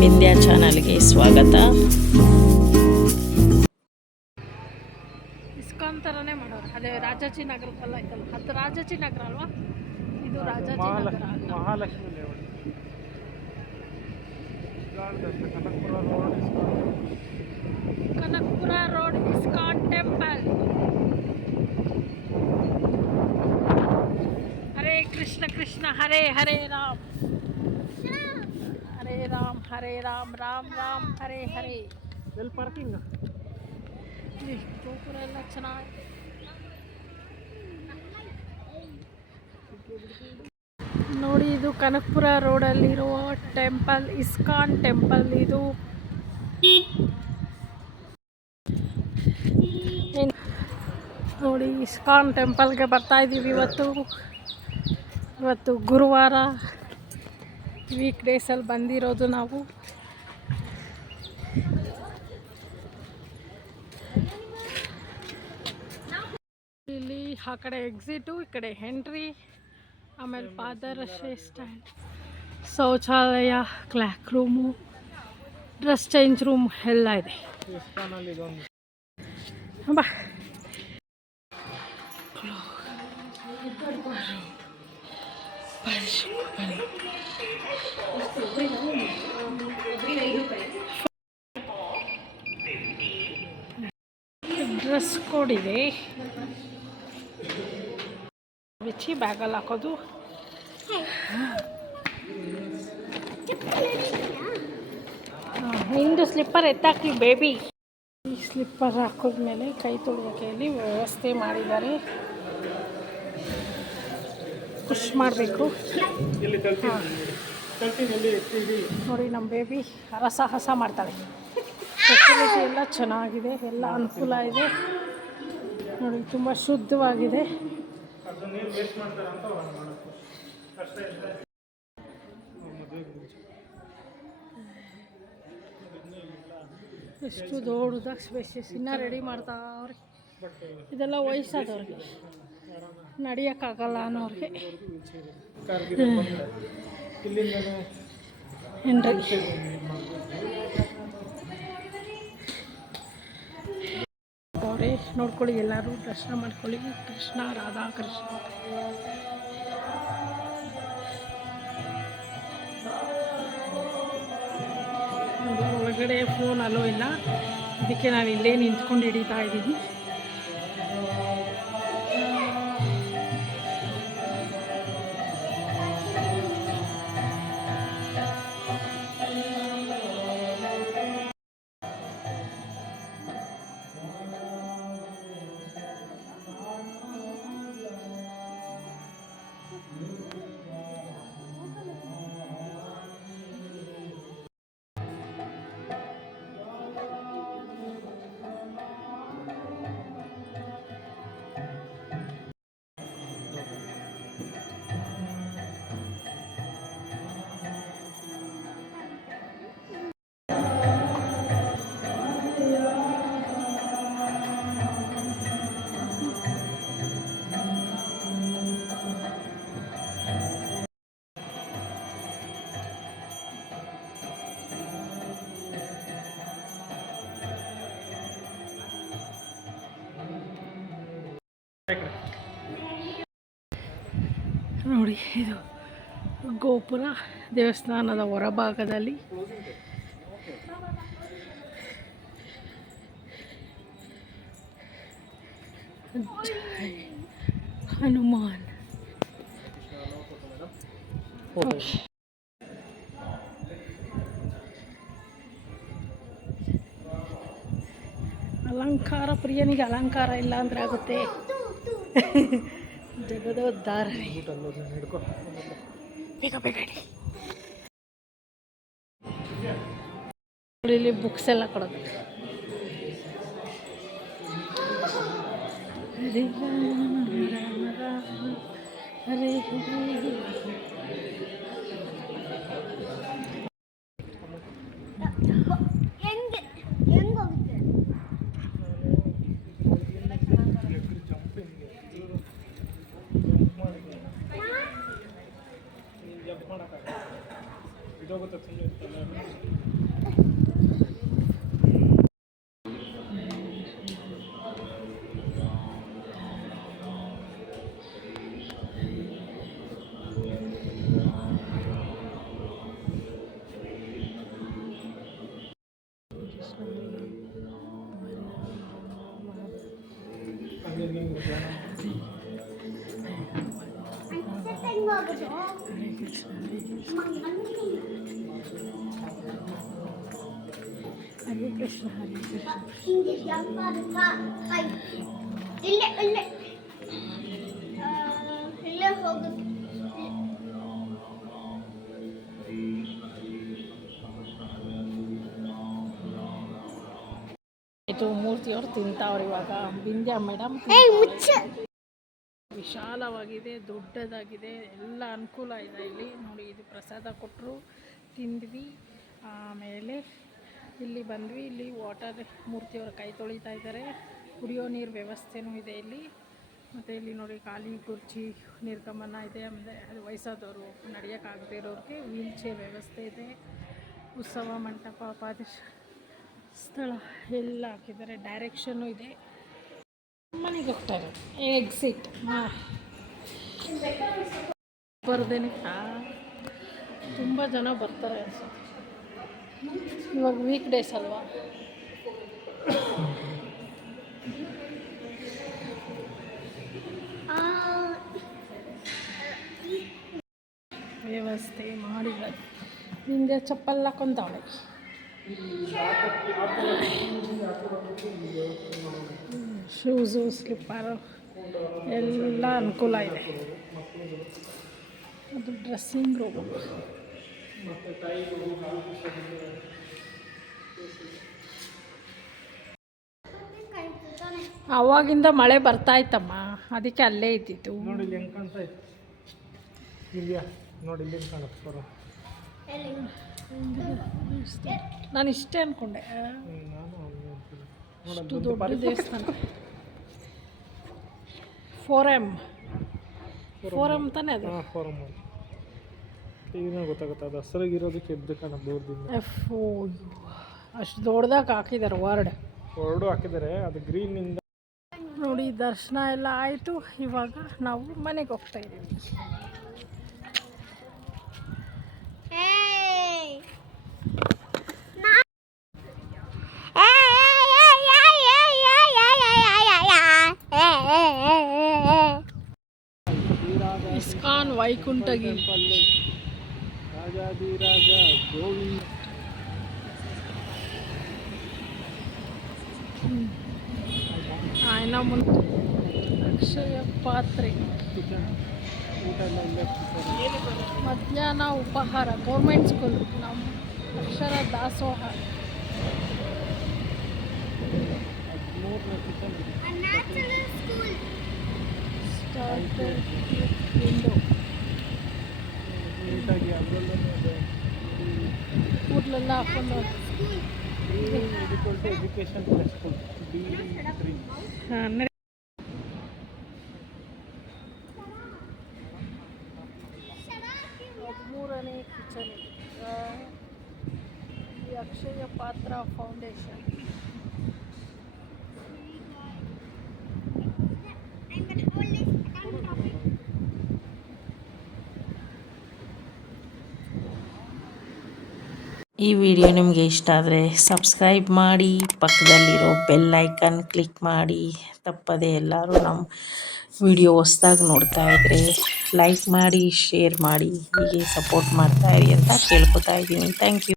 ವಿಂಧ್ಯ ಚಾನಲ್ಗೆ ಸ್ವಾಗತ ಇಸ್ಕಾನ್ ಥರನೇ ಮಾಡೋರು ಅದೇ ರಾಜಾಜಿ ನಗರಕ್ಕೆಲ್ಲ ಐತಲ್ಲ ಅದು ರಾಜಾಜಿ ನಗರ ಅಲ್ವಾ ಇದು ರಾಜಾಜಿ ನಗರ ಅಲ್ಲ Mahalakshmi layout ISKCON Kanakapura road ISKCON Kanakapura road ISKCON temple Hare Krishna Krishna Hare Hare Ram Hare Hare Ram Ram Ram Ram Hare Hare parking ಗೋಪುರ ಎಲ್ಲ ಚೆನ್ನಾಗಿದೆ ನೋಡಿ ಇದು ಕನಕಪುರ ರೋಡಲ್ಲಿರುವ ಟೆಂಪಲ್ ಇಸ್ಕಾನ್ ಟೆಂಪಲ್ ಇದು. ನೋಡಿ ಇಸ್ಕಾನ್ ಟೆಂಪಲ್ಗೆ ಬರ್ತಾ ಇದ್ದೀವಿ ಇವತ್ತು. ಇವತ್ತು ಗುರುವಾರ. ವೀಕ್ ಡೇಸಲ್ಲಿ ಬಂದಿರೋದು ನಾವು. ಇಲ್ಲಿ ಆ ಕಡೆ ಎಕ್ಸಿಟು ಈ ಕಡೆ ಎಂಟ್ರಿ ಆಮೇಲೆ ಪಾದರಶೆ ಸ್ಟ್ಯಾಂಡ್ ಶೌಚಾಲಯ cloak room dress change room ಎಲ್ಲ ಇದೆ. ಬಾ. ಡ್ರೆಸ್ ಕೋಡ್ ಇದೆ. ಬಿಚ್ಚಿ ಬ್ಯಾಗಲ್ಲಿ ಹಾಕೋದು. ನಿಂದು ಸ್ಲಿಪ್ಪರ್ ಎತ್ತಾಕಿ ಬೇಬಿ. ಈ ಸ್ಲಿಪ್ಪರ್ ಹಾಕಿದ್ಮೇಲೆ ಕೈ ತೊಳೆಯೋಕ್ಕೆ ಇಲ್ಲಿ ವ್ಯವಸ್ಥೆ ಮಾಡಿದ್ದಾರೆ. ಪುಷ್ ಮಾಡಬೇಕು. ನೋಡಿ ನಮ್ಮ ಬೇಬಿ ಹರಸಾಹಸ ಮಾಡ್ತಾಳೆ. ಫೆಸಿಲಿಟಿ ಎಲ್ಲ ಚೆನ್ನಾಗಿದೆ ಎಲ್ಲ ಅನುಕೂಲ ಇದೆ. ನೋಡಿ ತುಂಬ ಶುದ್ಧವಾಗಿದೆ. ಎಷ್ಟು ದೊಡ್ಡದಾಗ ಸ್ಪೆಷಸ್ ಇನ್ನೂ ರೆಡಿ ಮಾಡ್ತಾವ್ರಿ. ಇದೆಲ್ಲ ವಯಸ್ಸಾದವ್ರಿಗೆ. ನಡೆಯೋಕ್ಕಾಗಲ್ಲ ಅನ್ನೋರಿಗೆ. ಏನ್ರಿ? ಅವರೇ, ನೋಡ್ಕೊಳ್ಳಿ ಎಲ್ಲರೂ, ದರ್ಶನ ಮಾಡ್ಕೊಳ್ಳಿ. ಕೃಷ್ಣ, ರಾಧಾ, ಕೃಷ್ಣ. ಒಳಗಡೆ ಫೋನ್ ಅಲೋ ಇಲ್ಲ. ಅದಕ್ಕೆ ನಾನು ಇಲ್ಲೇ ನಿಂತ್ಕೊಂಡು ಹಿಡಿತಾ ಇದ್ದೀನಿ Amen. ನೋಡಿ ಇದು ಗೋಪುರ ದೇವಸ್ಥಾನದ ಹೊರಭಾಗದಲ್ಲಿ. ಹನುಮಾನ್. ಅಲಂಕಾರ ಪ್ರಿಯನಿಗೆ ಅಲಂಕಾರ ಇಲ್ಲ ಅಂದ್ರೆ ಆಗುತ್ತೆ. ನೋಡಿ ಇಲ್ಲಿ ಬುಕ್ಸ್ ಎಲ್ಲ ಕೊಡೋದು. दोघं ಹರೇ ಕೃಷ್ಣ ಹರೇ ಕೃಷ್ಣ ಇದು ಮೂರ್ತಿಯವ್ರು ತಿಂತಾವ್ರು. ಇವಾಗ ಬಿಂದ್ಯ ಮೇಡಮ್ ವಿಶಾಲವಾಗಿದೆ ದೊಡ್ಡದಾಗಿದೆ ಎಲ್ಲ ಅನುಕೂಲ ಇದೆ ಇಲ್ಲಿ. ನೋಡಿ ಇದು ಪ್ರಸಾದ ಕೊಟ್ಟರು ತಿಂದ್ವಿ. ಆಮೇಲೆ ಇಲ್ಲಿ ಬಂದ್ವಿ. ಇಲ್ಲಿ ವಾಟರ್ ಮೂರ್ತಿಯವರ ಕೈ ತೊಳಿತಾ ಇದ್ದಾರೆ. ಕುಡಿಯೋ ನೀರು ವ್ಯವಸ್ಥೆನೂ ಇದೆ ಇಲ್ಲಿ. ಮತ್ತು ಇಲ್ಲಿ ನೋಡಿ ಖಾಲಿ ಕುರ್ಚಿ, ನಿರ್ಗಮನ ಇದೆ. ಆಮೇಲೆ ಅದು ವಯಸ್ಸಾದವರು ನಡೆಯೋಕ್ಕಾಗದೇ ಇರೋರಿಗೆ ವೀಲ್ ಚೇರ್ ವ್ಯವಸ್ಥೆ ಇದೆ. ಉತ್ಸವ ಮಂಟಪ ಪಾದ ಸ್ಥಳ ಎಲ್ಲ ಹಾಕಿದ್ದಾರೆ. ಡೈರೆಕ್ಷನ್ನು ಇದೆ. ಮನೆಗೆ ಹೋಗ್ತಾರೆ. ಎಕ್ಸಿಟ್ ಹಾಂ. ಬರ್ದೇನೆ. ತುಂಬ ಜನ ಬರ್ತಾರೆ ಅನ್ಸುತ್ತೆ. ಇವಾಗ ವೀಕ್ ಡೇಸ್ ಅಲ್ವಾ? ವ್ಯವಸ್ಥೆ ಮಾಡಿದ್ರೆ ಹಿಂದೆ ಚಪ್ಪಲ್ ಹಾಕೊಂತಾವಳೆ ಶೂಸು, ಸ್ಲಿಪ್ಪರು ಎಲ್ಲ ಅನುಕೂಲ ಇದೆ. ಅದು ಡ್ರೆಸ್ಸಿಂಗ್ ರೂಮು ಮತ್ತು ತಾಯಿ ಮಗು ಕಾಲಕೃಷ್ಣ ಅವಾಗಿಂದ ಮಳೆ ಬರ್ತಾಯ್ತಮ್ಮ ಅದಕ್ಕೆ ಅಲ್ಲೇ ಇದ್ದಿತ್ತು ನೋಡಿ ಇಲ್ಲಿ ಹೆಂಗೆ ಕಾಣ್ತಾ ಇಲ್ಲಿಯಾ ನೋಡಿ ಇಲ್ಲಿ ಕಾಣಿಸ್ತಾರ ನಾನು ಇಷ್ಟೇ ಅನ್ಕೊಂಡೆ. ದೊಡ್ಡ ದೇವಸ್ಥಾನ. ಫೋರಮ್ ಫೋರಮ್ ತಾನೆ ಅದು? ಫೋರಮ್ ಏನೋ ಗೊತ್ತಾಗುತ್ತೆ. ಅದು ಹಸ್ರಾಗಿರೋದಕ್ಕೆ ಎದ್ದಕ್ಕ ನಮ್ಮ ದೂರದಿಂದ. ಎಫು ಅಷ್ಟು ದೊಡ್ಡದಾಗ ಹಾಕಿದ್ದಾರೆ ವರ್ಡ್. ವರ್ಡು ಹಾಕಿದ್ದಾರೆ. ಅದು ಗ್ರೀನಿಂದ ನೋಡಿ ದರ್ಶನ ಎಲ್ಲ ಆಯಿತು. ಇವಾಗ ನಾವು ಮನೆಗೆ ಹೋಗ್ತಾ ಇದ್ದೀವಿ. ಇಸ್ಕಾನ್ ವೈಕುಂಠಗಿ राजा अक्षय पात्र मध्यान उपहार गवर्मेंट स्कूल नम अक्षर दासोह ನೀಟಾಗಿ ಅದರಲ್ಲೇ ಹಾಕೊಂಡು ಎಜುಕೇಷನ್ ಸ್ಕೂಲ್ ಬಿ ತ್ರೀ ಹದಿಮೂರನೇ ಕಿಚನ್. ಅಕ್ಷಯ ಪಾತ್ರ ಫೌಂಡೇಶನ್ ಈ ವಿಡಿಯೋ ನಿಮಗೆ ಇಷ್ಟ ಆದರೆ ಸಬ್ಸ್ಕ್ರೈಬ್ ಮಾಡಿ, ಪಕ್ಕದಲ್ಲಿರೋ ಬೆಲ್ ಐಕನ್ ಕ್ಲಿಕ್ ಮಾಡಿ. ತಪ್ಪದೆ ಎಲ್ಲರೂ ನಮ್ಮ ವಿಡಿಯೋ ಹೊಸ್ದಾಗಿ ನೋಡ್ತಾ ಇದ್ರೆ ಲೈಕ್ ಮಾಡಿ ಶೇರ್ ಮಾಡಿ, ಹೀಗೆ ಸಪೋರ್ಟ್ ಮಾಡ್ತಾ ಇರಿ ಅಂತ ಕೇಳ್ಕೊತಾ ಇದ್ದೀನಿ. Thank you